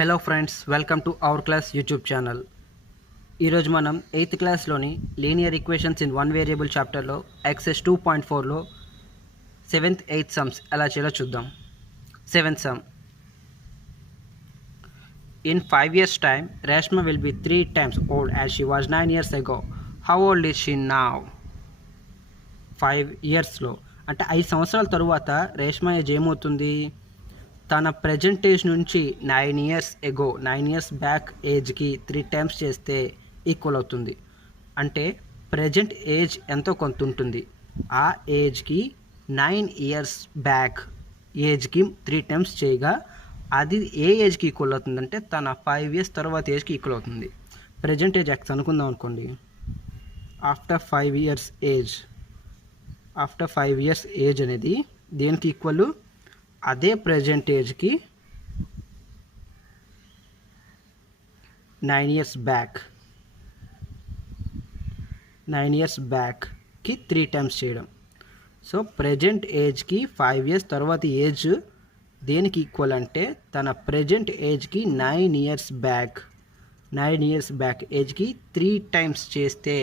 Hello friends, welcome to our class YouTube channel. ఈరోజు మనం 8th క్లాస్లోని linear equations in one variable చాప్టర్లో exercise 2.4లో 7th 8th సమ్స్ ఎలా చేయాలో చూద్దాం. 7th సమ్. In 5 years time, Reshma will be 3 times old as she was 9 years ago. How old is she now? 5 yearsలో అంటే 5 సంవత్సరాల తరువాత రేష్మ ఏజ్ ఏమవుతుంది? తన ప్రజెంట్ ఏజ్ నుంచి 9 years ఎగో 9 years బ్యాక్ ఏజ్కి 3 times చేస్తే ఈక్వల్ అవుతుంది. అంటే ప్రజెంట్ ఏజ్ ఎంతో కొంత ఉంటుంది. ఆ ఏజ్కి 9 years బ్యాక్ ఏజ్కి 3 times చేయగా అది ఏ ఏజ్కి ఈక్వల్ అవుతుందంటే తన 5 years తర్వాత ఏజ్కి ఈక్వల్ అవుతుంది. ప్రజెంట్ ఏజ్ ఎక్స్ అనుకుందాం అనుకోండి. ఆఫ్టర్ 5 years ఏజ్ అనేది దేనికి ఈక్వల్? అదే ప్రజెంట్ ఏజ్కి 9 years బ్యాక్కి 3 times చేయడం. సో ప్రజెంట్ ఏజ్కి 5 years తర్వాత ఏజ్ దేనికి ఈక్వల్ అంటే తన ప్రజెంట్ ఏజ్కి 9 years బ్యాక్ ఏజ్కి 3 times చేస్తే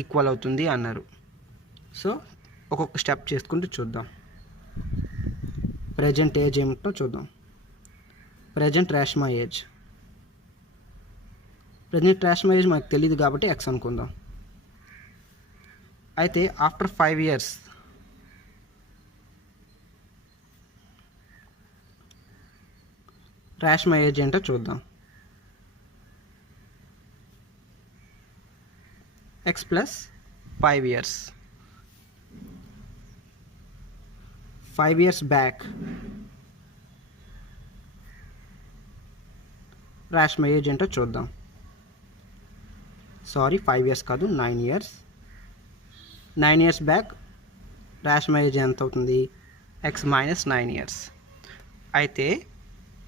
ఈక్వల్ అవుతుంది అన్నారు. సో ఒక్కొక్క స్టెప్ చేసుకుంటూ చూద్దాం. ప్రజెంట్ ఏజ్ ఏమిటో చూద్దాం. ప్రజెంట్ రేష్మ ఏజ్ మనకు తెలియదు కాబట్టి ఎక్స్ అనుకుందాం. అయితే ఆఫ్టర్ 5 years రేష్మ ఏజ్ ఏంటో చూద్దాం. X plus 5 years. 5 years back Reshma age ఏంటో చూద్దాం. 5 years కాదు, 9 years. 9 years back Reshma age ఎంత అవుతుంది? X minus 9 years. అయితే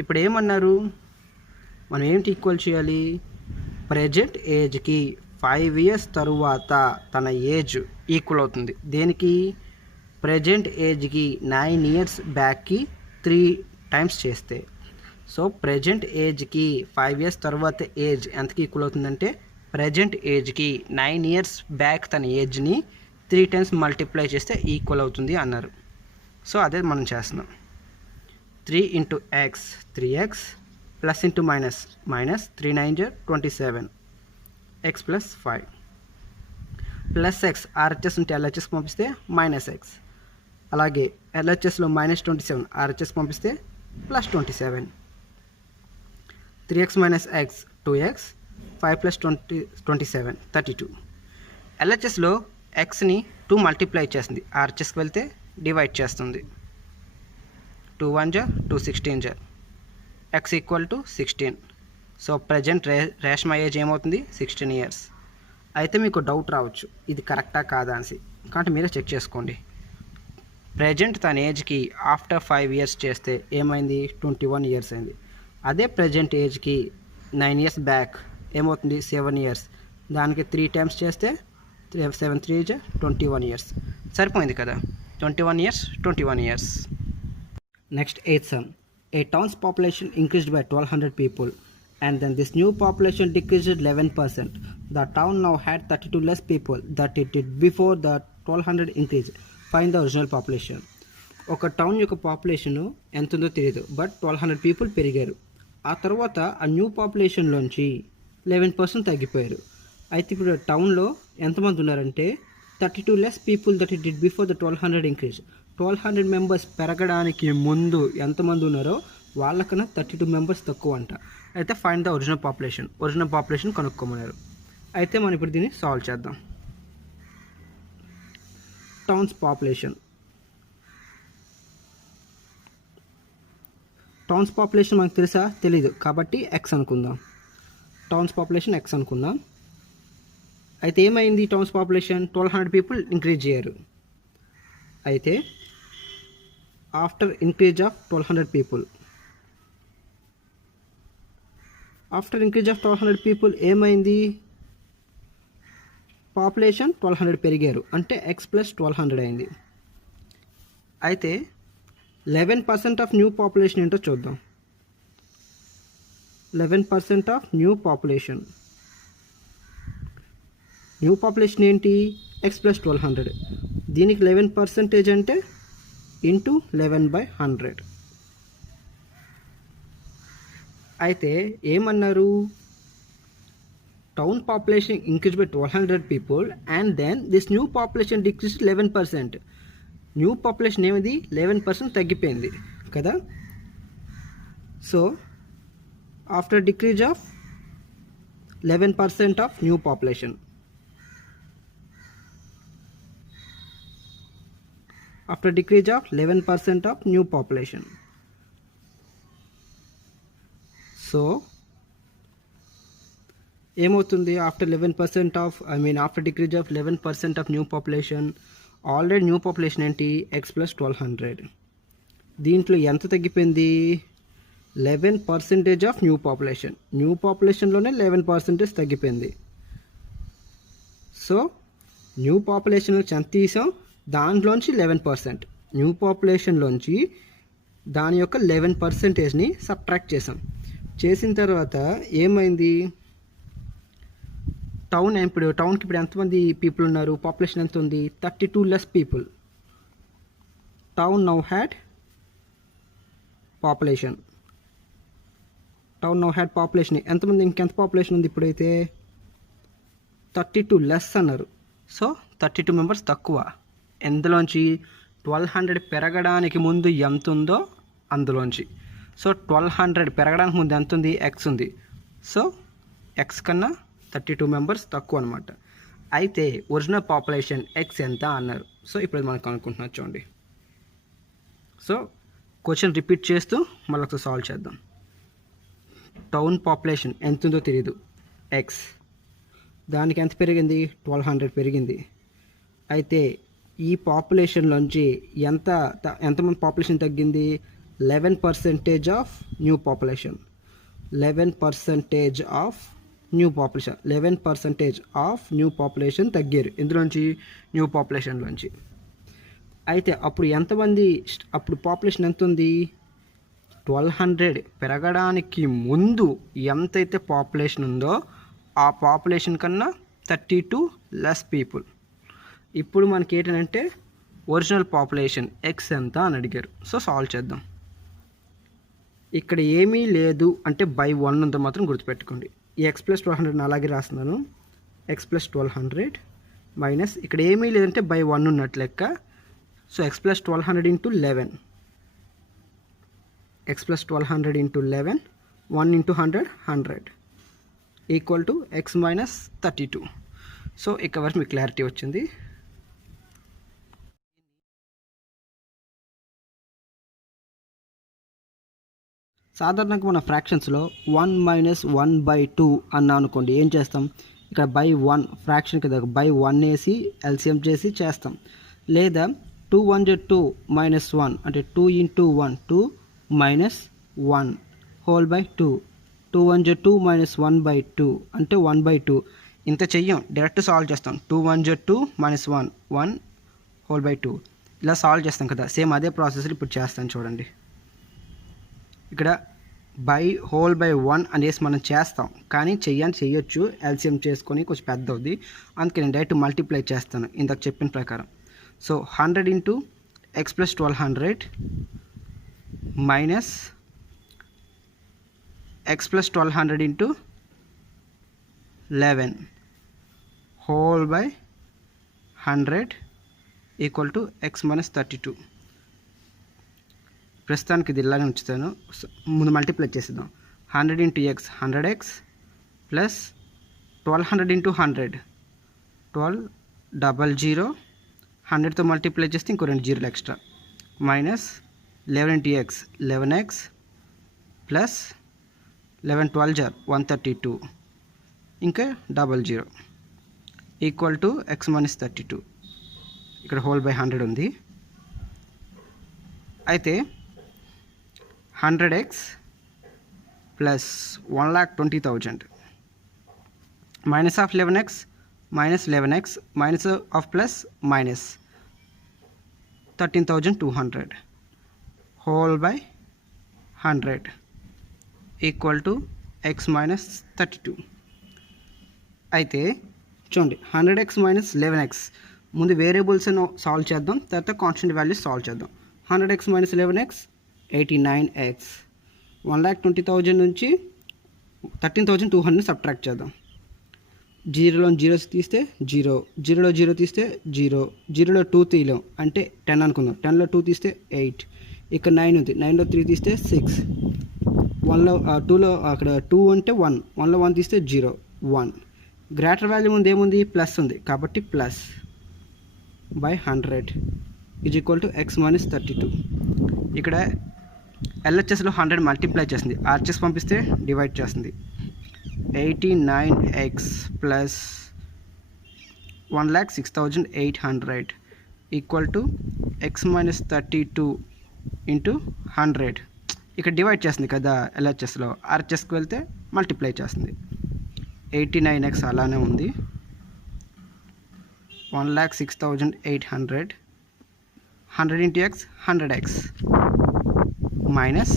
ఇప్పుడు ఏమన్నారు? మనం ఏంటి ఈక్వల్ చేయాలి? ప్రజెంట్ ఏజ్కి 5 years తరువాత తన ఏజ్ ఈక్వల్ అవుతుంది. దేనికి? ప్రజెంట్ ఏజ్కి 9 years బ్యాక్కి 3 times చేస్తే. సో ప్రజెంట్ ఏజ్కి 5 years తర్వాత ఏజ్ ఎంతకి ఈక్వల్ అవుతుందంటే ప్రజెంట్ ఏజ్కి 9 years బ్యాక్ తన ఏజ్ని 3 times మల్టిప్లై చేస్తే ఈక్వల్ అవుతుంది అన్నారు. సో అదే మనం చేస్తున్నాం. 3 into x 3x plus into minus 3 9 27 x plus 5 plus X RHS ఉంటే ఎల్హెచ్ఎస్ పంపిస్తే మైనస్ ఎక్స్. అలాగే ఎల్హెచ్ఎస్లో -27 ఆర్హెచ్ఎస్ పంపిస్తే plus 27. 3x minus X 2x 5 plus 27 32. ఎల్హెచ్ఎస్లో ఎక్స్ని 2 multiply చేస్తుంది, ఆర్హెచ్ఎస్కి వెళ్తే డివైడ్ చేస్తుంది. 2 1 2 16 X equal to 16. So present Reshma age ఏమవుతుంది? 16 years. అయితే మీకు డౌట్ రావచ్చు, ఇది కరెక్టా కాదా అని. కాబట్టి మీరే చెక్ చేసుకోండి. ప్రజెంట్ తన ఏజ్కి ఆఫ్టర్ 5 years చేస్తే ఏమైంది? 21 years అయింది. అదే ప్రజెంట్ ఏజ్కి 9 years బ్యాక్ ఏమవుతుంది? 7 years. దానికి 3 times చేస్తే 7 3 21 years. సరిపోయింది కదా? 21 years. Next 8th sum. A town's population increased by 1200 people and then this new population decreased 11%. The town now had 32 less people that it did before the 1200 increase. Find the original population. ఒక town యొక్క population ఎంత ఉందో తెలియదు, but 1200 people పెరిగారు. ఆ తర్వాత ఆ new పాపులేషన్లోంచి 11% తగ్గిపోయారు. అయితే ఇప్పుడు టౌన్లో ఎంతమంది ఉన్నారంటే 32 less people that it did before the 1200 increase. 1200 members పెరగడానికి ముందు ఎంతమంది ఉన్నారో వాళ్ళకన్నా 32 members తక్కువ అంట. అయితే ఫైండ్ ద ఒరిజినల్ పాపులేషన్ కనుక్కోమన్నారు. అయితే మనం ఇప్పుడు దీన్ని సాల్వ్ చేద్దాం. టౌన్స్ పాపులేషన్ మనకు తెలుసా? తెలీదు, కాబట్టి ఎక్స్ అనుకుందాం. టౌన్స్ పాపులేషన్ ఎక్స్ అనుకుందాం. అయితే ఏమైంది? టౌన్స్ పాపులేషన్ 1200 people ఇంక్రీజ్ చేయరు. అయితే ఆఫ్టర్ ఇంక్రీజ్ ఆఫ్ 1200 people ఏమైంది? పాపులేషన్ 1200 పెరిగారు, అంటే ఎక్స్ ప్లస్ 1200 అయింది. అయితే 11% ఆఫ్ న్యూ పాపులేషన్ ఏంటో చూద్దాం. 11% of new population. New population ఏంటి? X plus 1200. దీనికి 11% అంటే ఇంటూ 11/100. అయితే ఏమన్నారు? Town population increase by 1200 people and then this new population decrease 11%. New population ఏమిది? 11% తగ్గిపోయింది కదా. So after decrease of 11% of new population, after decrease of 11% of new population. So ఏమవుతుంది? After 11% of after decrease of 11% of new population, already new population ఏంటి? X plus 1200. దీంట్లో ఎంత తగ్గిపోయింది? 11% of new population. New పాపులేషన్లోనే 11% తగ్గిపోయింది. So new population ఎంత తీసాం? దాంట్లోంచి 11%. New పాపులేషన్లోంచి దాని యొక్క 11%ని సబ్ట్రాక్ట్ చేసాం. చేసిన తర్వాత ఏమైంది? టౌన్కి ఇప్పుడు ఎంతమంది పీపుల్ ఉన్నారు? పాపులేషన్ ఎంత ఉంది? 32 less people. Town now had population. ఎంతమంది? ఇంకెంత పాపులేషన్ ఉంది ఇప్పుడైతే? 32 లెస్ అన్నారు. సో 32 మెంబర్స్ తక్కువ. ఎందులోంచి? 1200 పెరగడానికి ముందు ఎంత ఉందో అందులోంచి. సో 1200 పెరగడానికి ముందు ఎంత ఉంది? ఎక్స్ ఉంది. సో ఎక్స్ కన్నా 32 మెంబర్స్ తక్కువ అనమాట. అయితే ఒరిజినల్ పాపులేషన్ ఎక్స్ ఎంత అన్నారు. సో ఇప్పుడు మనం కనుక్కుంటున్నాం చూడండి. సో క్వశ్చన్ రిపీట్ చేస్తూ మళ్ళీ ఒకసారి సాల్వ్ చేద్దాం. టౌన్ పాపులేషన్ ఎంత ఉందో తెలియదు, ఎక్స్. దానికి ఎంత పెరిగింది? 1200 పెరిగింది. అయితే ఈ పాపులేషన్లోంచి ఎంతమంది పాపులేషన్ తగ్గింది? 11% of new population. 11% of new population. 11% of new population తగ్గారు. ఇందులోంచి? న్యూ పాపులేషన్లోంచి. అయితే అప్పుడు ఎంతమంది? అప్పుడు పాపులేషన్ ఎంత ఉంది? 1200 పెరగడానికి ముందు ఎంతైతే పాపులేషన్ ఉందో ఆ పాపులేషన్ కన్నా 32 లెస్ పీపుల్. ఇప్పుడు మనకి ఏంటంటే ఒరిజినల్ పాపులేషన్ ఎక్స్ ఎంత అని అడిగారు. సో సాల్వ్ చేద్దాం. ఇక్కడ ఏమీ లేదు అంటే బై 1 ఉందో మాత్రం గుర్తుపెట్టుకోండి. ఈ ఎక్స్ ప్లస్ 1200 అలాగే రాస్తున్నాను. ఎక్స్ ప్లస్ 1200 మైనస్ ఇక్కడ ఏమీ లేదంటే బై 1 ఉన్నట్టు లెక్క. So X plus 1200 into 11. X plus 1200 into 11, 1 into 100, 100 equal to X minus 32. So ఇక్కడ వరకు మీకు క్లారిటీ వచ్చింది. సాధారణంగా మన ఫ్రాక్షన్స్లో 1 మైనస్ 1/2 అన్నా అనుకోండి, ఏం చేస్తాం? ఇక్కడ బై 1 ఫ్రాక్షన్ కదా, బై 1 వేసి ఎల్సిఎం చేసి చేస్తాం. లేదా 2 1 2 మైనస్ 1 అంటే 2 into 1 2 minus 1 whole by 2. 2 1 2 minus 1/2 అంటే 1/2. ఇంత చెయ్యం, డైరెక్ట్ సాల్వ్ చేస్తాం. 2 1 2 మైనస్ 1 1 హోల్ బై 2 ఇలా సాల్వ్ చేస్తాం కదా. సేమ్ అదే ప్రాసెస్ ఇప్పుడు చేస్తాను చూడండి. ఇక్కడ బై హోల్ బై 1 అనేసి మనం చేస్తాం, కానీ చెయ్యొచ్చు ఎల్సిఎం చేసుకొని కొంచెం పెద్ద అవుద్ది. అందుకే నేను డైరెక్ట్ మల్టిప్లై చేస్తాను ఇందాక చెప్పిన ప్రకారం. So 100 into X plus 1200 minus X plus 1200 into 11 whole by 100 equal to X minus 32. ప్రస్తుతానికి ఇది ఇలాగే ఉంచుతాను. ముందు మల్టిప్లై చేసేద్దాం. 100 into X 100x plus 1200 into 100 1200. 100తో మల్టిప్లై చేస్తే ఇంకో 2 జీరోలు extra minus 11 into X 11x plus 11 12 132 ఇంకా 00 ఈక్వల్ టు ఎక్స్ మైనస్ 32. ఇక్కడ హోల్ బై 100 ఉంది. అయితే 100x plus 1,20,000 minus of 11x minus 11x minus of plus minus 13,200 whole by 100 equal to X minus 32. అయితే చూడండి 100x మైనస్ 11x ముందు variables solve చేద్దాం, తర్వాత constant values solve చేద్దాం. 100x minus 11x 89x. 1,20,000 నుంచి 13,200 subtract చేద్దాం. జీరోలో జీరోస్ తీస్తే 0, 0లో 0 తీస్తే 0, 0లో 2 తీయలేం అంటే 10 అనుకుందాం. 10లో 2 తీస్తే 8, ఇక్కడ 9 ఉంది, 9లో 3 తీస్తే 6, 1లో 2లో అక్కడ 2 అంటే 1, 1లో 1 తీస్తే 0, 1. గ్రేటర్ వాల్యూ ముందు ఏముంది, ప్లస్ ఉంది, కాబట్టి plus by 100 is equal to X minus 32. ఇక్కడ ఎల్హెచ్ఎస్లో 100 మల్టిప్లై చేస్తుంది, ఆర్హెచ్ఎస్ పంపిస్తే డివైడ్ చేస్తుంది. 89x plus 1,06,800 equal to X minus 32 into 100. ఇక్కడ డివైడ్ చేస్తుంది కదా ఎల్హెచ్ఎస్లో, ఆర్హెచ్ఎస్కి వెళ్తే మల్టిప్లై చేస్తుంది. 89x అలానే ఉంది, 1,06,800, 100 into X 100x minus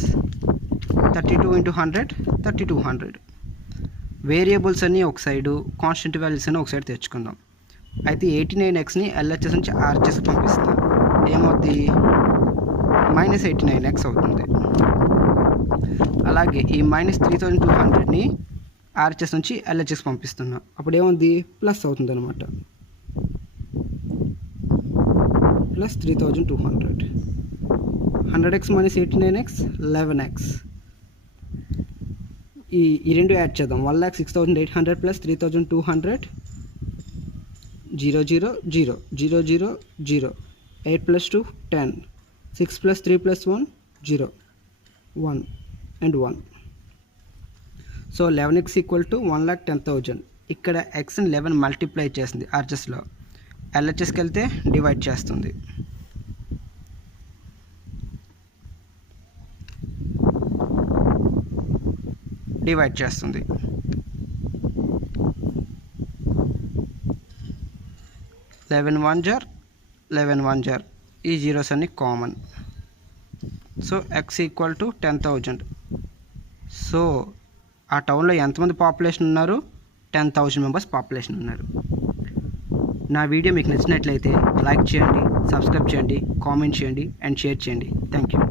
32 into 100 3,200. Variables అన్నీ ఒక సైడు, కాన్స్టెంట్ వాల్యూస్ అన్నీ ఒక సైడ్ తెచ్చుకుందాం. అయితే 89xని ఎల్హెచ్ఎస్ నుంచి ఆర్హెచ్ఎస్ పంపిస్తాం, ఏమవుతుంది, మైనస్ 89x అవుతుంది. అలాగే ఈ మైనస్ 3,200ని ఆర్హెచ్ఎస్ నుంచి ఎల్హెచ్ఎస్ పంపిస్తున్నా, అప్పుడు ఏముంది, ప్లస్ అవుతుంది అనమాట, plus 3,200. 100x minus 89x 11x. ఈ రెండు యాడ్ చేద్దాం. 1,06,800 plus 3,200, 0 0 0 0 0 0, 8 plus 2 10, 6 plus 3 plus 1 0, 1 and 1. So 11x equal to 1,10,000. ఇక్కడ ఎక్స్ని 11 మల్టిప్లై చేస్తుంది ఆర్హెచ్ఎస్లో, ఎల్హెచ్ఎస్కి వెళ్తే డివైడ్ చేస్తుంది. డివైడ్ చేస్తుంది. 11 1 jar 11 1 jar, ఈ జీరోస్ అన్ని common. So X equal to 10,000. So ఆ టౌన్లో ఎంతమంది పాపులేషన్ ఉన్నారు, 10,000 మెంబర్స్ పాపులేషన్ ఉన్నారు. నా వీడియో మీకు నచ్చినట్లయితే లైక్ చేయండి, సబ్స్క్రైబ్ చేయండి, కామెంట్ చేయండి అండ్ షేర్ చేయండి. Thank you.